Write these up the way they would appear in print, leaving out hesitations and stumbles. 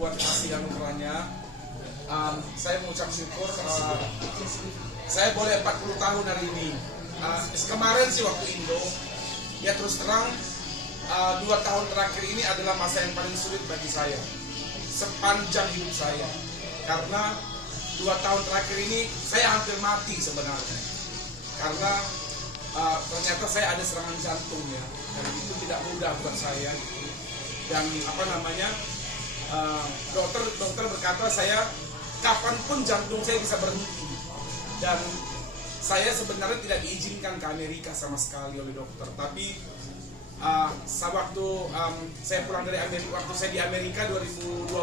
buat kasih anugerahnya. Saya mengucap syukur saya boleh 40 tahun hari ini. Kemarin sih waktu Indo, ya terus terang 2 tahun terakhir ini adalah masa yang paling sulit bagi saya sepanjang hidup saya, karena 2 tahun terakhir ini saya hampir mati sebenarnya, karena ternyata saya ada serangan jantung ya, dan itu tidak mudah buat saya gitu. Dan dokter berkata saya kapanpun jantung saya bisa berhenti, dan saya sebenarnya tidak diizinkan ke Amerika sama sekali oleh dokter. Tapi waktu saya pulang dari Amerika, waktu saya di Amerika 2020,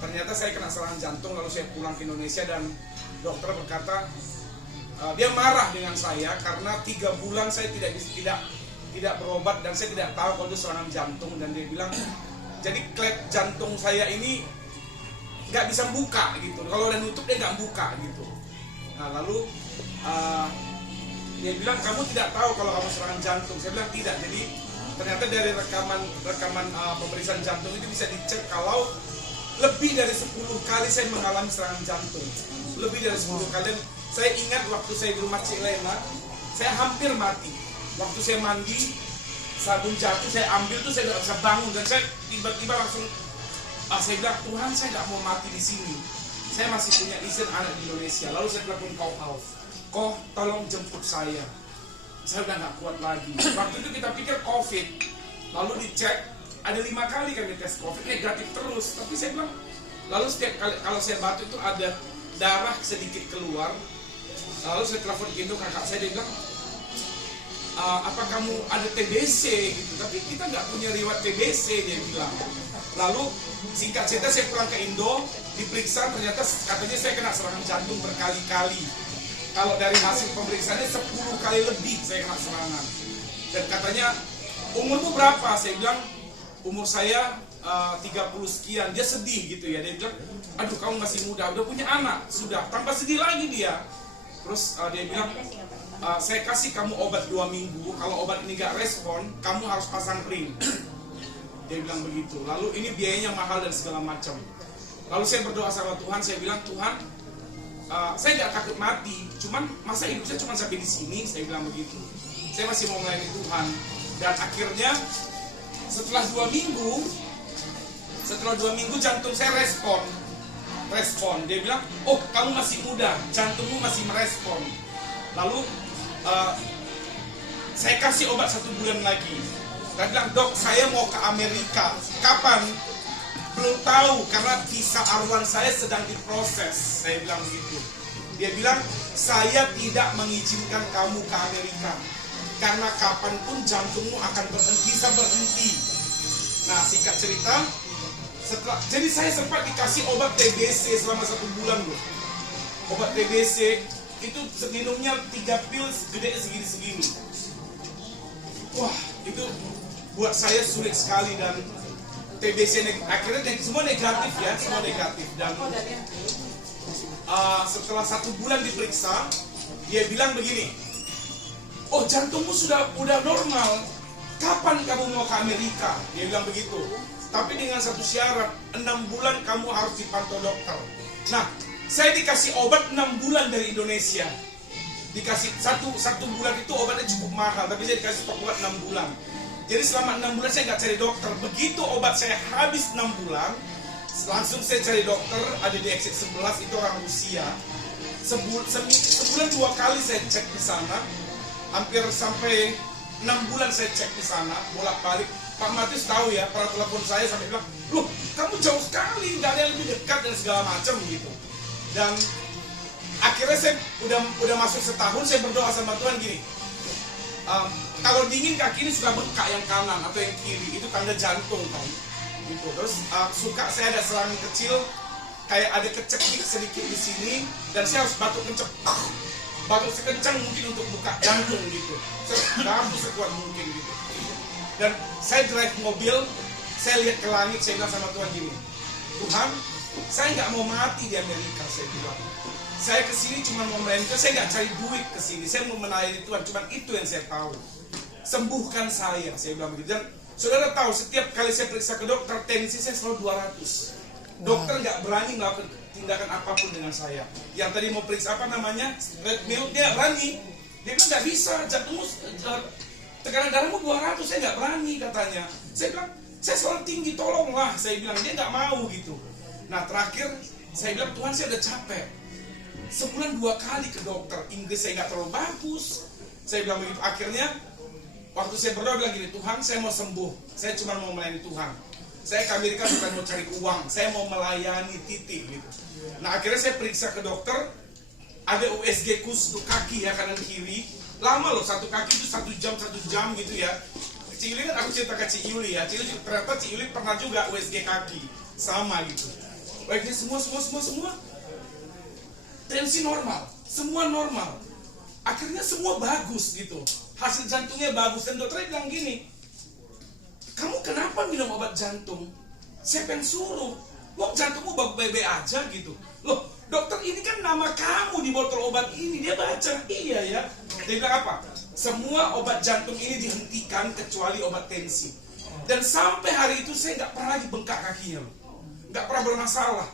ternyata saya kena serangan jantung, lalu saya pulang ke Indonesia dan dokter berkata dia marah dengan saya karena 3 bulan saya tidak berobat dan saya tidak tahu kalau itu serangan jantung, dan dia bilang jadi klep jantung saya ini nggak bisa buka gitu, kalau udah nutup dia nggak buka gitu. Nah lalu dia bilang kamu tidak tahu kalau kamu serangan jantung. Saya bilang tidak. Jadi ternyata dari rekaman pemeriksaan jantung itu bisa dicek kalau lebih dari 10 kali saya mengalami serangan jantung, lebih dari 10 kali. Dan saya ingat waktu saya di rumah Cik Lena, saya hampir mati. Waktu saya mandi, sabun jatuh saya ambil tuh, saya nggak bisa bangun, dan saya tiba-tiba langsung saya bilang, Tuhan, saya nggak mau mati di sini. Saya masih punya izin anak di Indonesia. Lalu saya telepon Koh, tolong jemput saya. Saya udah nggak kuat lagi. Waktu itu kita pikir COVID, lalu dicek ada 5 kali kami tes COVID, negatif terus. Tapi saya bilang, lalu setiap kali kalau saya batuk itu ada darah sedikit keluar. Lalu saya telepon Indo, kakak saya, dia bilang, apa kamu ada TBC gitu? Tapi kita nggak punya riwayat TBC, dia bilang. Lalu singkat cerita saya pulang ke Indo, diperiksa, ternyata katanya saya kena serangan jantung berkali-kali. Kalau dari hasil pemeriksaannya 10 kali lebih saya kena serangan. Dan katanya, umurmu berapa? Saya bilang, umur saya 30 sekian. Dia sedih gitu ya. Dia bilang, aduh kamu masih muda, udah punya anak. Sudah, tambah sedih lagi dia. Terus dia bilang, saya kasih kamu obat 2 minggu. Kalau obat ini gak respon, kamu harus pasang ring. Dia bilang begitu. Lalu ini biayanya mahal dan segala macam. Lalu saya berdoa sama Tuhan, saya bilang, Tuhan, saya nggak takut mati, cuman masa hidup saya cuma sampai di sini, saya bilang begitu. Saya masih mau melayani Tuhan. Dan akhirnya setelah 2 minggu jantung saya respon. Dia bilang, oh kamu masih muda, jantungmu masih merespon. Lalu saya kasih obat 1 bulan lagi. Dia bilang, dok saya mau ke Amerika, kapan? Belum tahu, karena visa arwan saya sedang diproses. Saya bilang begitu. Dia bilang, saya tidak mengizinkan kamu ke Amerika, karena kapanpun jantungmu akan bisa berhenti. Nah singkat cerita, jadi saya sempat dikasih obat TBC selama 1 bulan loh. Obat TBC itu minumnya 3 pil gede segini-segini. Wah itu buat saya sulit sekali, dan TBC akhirnya semua negatif ya, semua negatif. Dan setelah 1 bulan diperiksa, dia bilang begini, oh jantungmu udah normal, kapan kamu mau ke Amerika? Dia bilang begitu. Tapi dengan satu syarat, 6 bulan kamu harus dipantau dokter. Nah, saya dikasih obat 6 bulan dari Indonesia. Dikasih satu bulan itu obatnya cukup mahal, tapi saya dikasih stok obat 6 bulan. Jadi selama 6 bulan saya nggak cari dokter. Begitu obat saya habis 6 bulan, langsung saya cari dokter, ada di exit 11, itu orang Rusia. Sebulan 2 kali saya cek di sana, hampir sampai 6 bulan saya cek di sana, bolak-balik. Pak Matius tahu ya, pernah telepon saya sampai bilang, loh kamu jauh sekali, nggak ada yang lebih dekat dan segala macam gitu. Dan akhirnya saya udah masuk setahun, saya berdoa sama Tuhan gini, kalau dingin kaki ini sudah bengkak yang kanan atau yang kiri, itu tanda jantung kan gitu. Terus suka saya ada serangan kecil, kayak ada kecekik sedikit di sini, dan saya harus batuk kenceng, batuk sekencang mungkin untuk buka jantung gitu, batuk sekuat mungkin gitu. Dan saya drive mobil, saya lihat ke langit, saya bilang sama Tuhan gini, Tuhan, saya nggak mau mati di Amerika, saya bilang. Saya kesini cuma mau melayani Tuhan, saya nggak cari duit kesini, saya mau melayani Tuhan, cuma itu yang saya tahu. Sembuhkan saya bilang begitu. Dan Saudara tahu, setiap kali saya periksa ke dokter, tensi saya selalu 200. Dokter nggak berani melakukan tindakan apapun dengan saya. Yang tadi mau periksa apa namanya, treadmill, dia berani. Dia bilang nggak bisa, jantungmu, tekanan darahmu 200, saya nggak berani katanya. Saya bilang, saya selalu tinggi, tolonglah. Saya bilang, dia nggak mau gitu. Nah terakhir, saya bilang, Tuhan saya udah capek. Sebulan 2 kali ke dokter, Inggris saya nggak terlalu bagus. Saya bilang begitu, akhirnya waktu saya berdoa bilang gini, Tuhan saya mau sembuh, saya cuma mau melayani Tuhan. Saya ke Amerika bukan mau cari uang, saya mau melayani titik gitu. Nah akhirnya saya periksa ke dokter, ada USG khusus untuk kaki ya, kanan kiri. Lama loh, satu kaki itu 1 jam gitu ya. Ci Yuli kan, aku cerita ke Ci Yuli ya, ternyata Ci Yuli pernah juga USG kaki, sama gitu. Baiknya semua tensi normal, semua normal. Akhirnya semua bagus gitu, hasil jantungnya bagus. Dan dokternya bilang gini, kamu kenapa minum obat jantung? Saya pengen suruh, lo jantungmu baik-baik aja gitu. Loh dokter, ini kan nama kamu di botol obat ini. Dia baca, iya ya. Dia bilang apa? Semua obat jantung ini dihentikan kecuali obat tensi. Dan sampai hari itu saya nggak pernah lagi bengkak kakinya loh, nggak pernah bermasalah.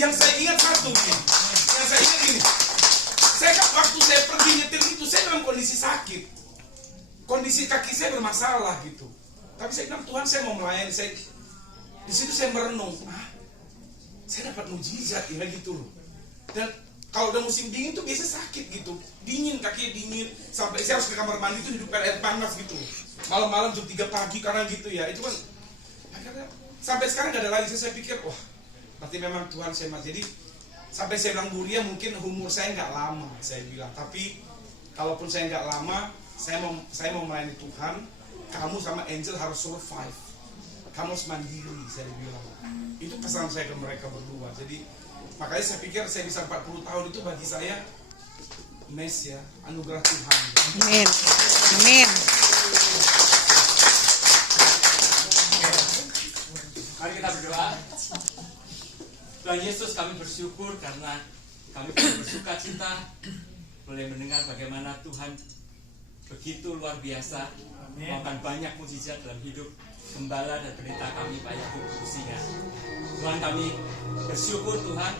Yang saya ingat satu gini, saya kan waktu saya pergi nyetir itu, saya dalam kondisi sakit, kondisi kaki saya bermasalah gitu. Tapi saya bilang, Tuhan saya mau melayani. Di situ saya merenung, saya dapat mujizat ya gitu loh. Dan kalau udah musim dingin tuh biasa sakit gitu, dingin, kakinya dingin, sampai saya harus ke kamar mandi tuh hidupkan air panas gitu, malam-malam jam 3 pagi karena gitu ya. Itu kan akhirnya sampai sekarang gak ada lagi. Saya pikir, wah berarti memang Tuhan saya masih. Jadi sampai saya bilang Buria, mungkin umur saya nggak lama, saya bilang. Tapi kalaupun saya nggak lama, saya mau melayani Tuhan. Kamu sama Angel harus survive. Kamu harus mandiri, saya bilang. Itu pesan saya ke mereka berdua. Jadi makanya saya pikir saya bisa 40 tahun itu bagi saya mes ya, anugerah Tuhan. Amin. Amin. Mari kita berdoa. Tuhan Yesus, kami bersyukur karena kami bersuka cita boleh mendengar bagaimana Tuhan begitu luar biasa melakukan banyak mujizat dalam hidup gembala dan pendeta kami, Pak Yakub Kusinga. Tuhan, kami bersyukur Tuhan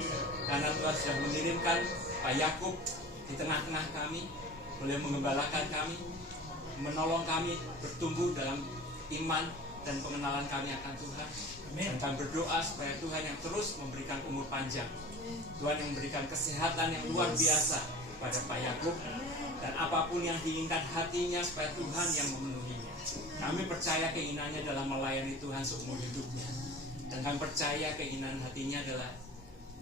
karena Tuhan sudah mengirimkan Pak Yakub di tengah-tengah kami, boleh mengembalakan kami, menolong kami bertumbuh dalam iman dan pengenalan kami akan Tuhan. Dan kami berdoa supaya Tuhan yang terus memberikan umur panjang, Tuhan yang memberikan kesehatan yang luar biasa pada Pak Yakub, dan apapun yang diinginkan hatinya supaya Tuhan yang memenuhinya. Kami percaya keinginannya adalah melayani Tuhan seumur hidupnya, dan kami percaya keinginan hatinya adalah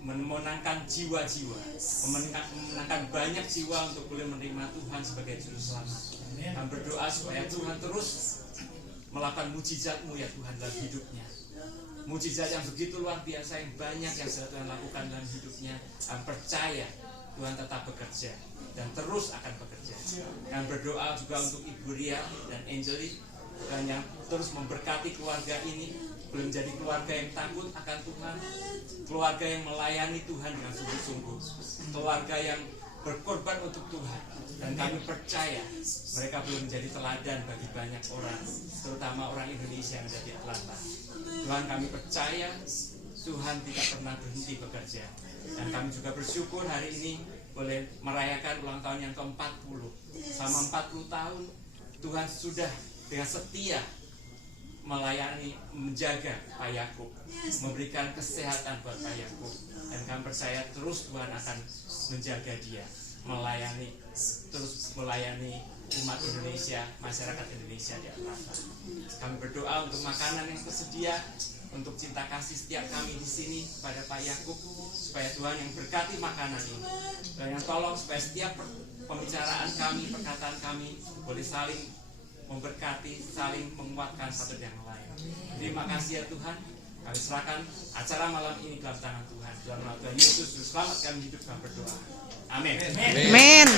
memenangkan jiwa-jiwa, memenangkan banyak jiwa untuk boleh menerima Tuhan sebagai juru selamat. Kami berdoa supaya Tuhan terus melakukan mujizat-Mu ya Tuhan dalam hidupnya. Mujizat yang begitu luar biasa, yang banyak yang sudah Tuhan lakukan dalam hidupnya. Kami percaya Tuhan tetap bekerja dan terus akan bekerja. Kami berdoa juga untuk Ibu Ria dan Angeli, Tuhan yang terus memberkati keluarga ini, boleh menjadi keluarga yang takut akan Tuhan, keluarga yang melayani Tuhan dengan sungguh-sungguh, keluarga yang berkorban untuk Tuhan. Dan kami percaya mereka belum menjadi teladan bagi banyak orang, terutama orang Indonesia yang ada di Atlanta. Tuhan, kami percaya Tuhan tidak pernah berhenti bekerja. Dan kami juga bersyukur hari ini boleh merayakan ulang tahun yang ke-40. Selama 40 tahun Tuhan sudah dengan setia melayani, menjaga Pak Yakub, memberikan kesehatan buat Pak Yakub. Dan kami percaya terus Tuhan akan menjaga dia, terus melayani umat Indonesia, masyarakat Indonesia di Atlanta. Kami berdoa untuk makanan yang tersedia, untuk cinta kasih setiap kami di sini pada Pak Yakub, supaya Tuhan yang berkati makanan ini, dan yang tolong supaya setiap pembicaraan kami, perkataan kami boleh saling memberkati, saling menguatkan satu yang lain. Terima kasih ya Tuhan. Kami serahkan acara malam ini dalam tangan Tuhan. Dalam nama Tuhan Yesus, Juru Selamat kami hidup, kami berdoa. Amin. Amin.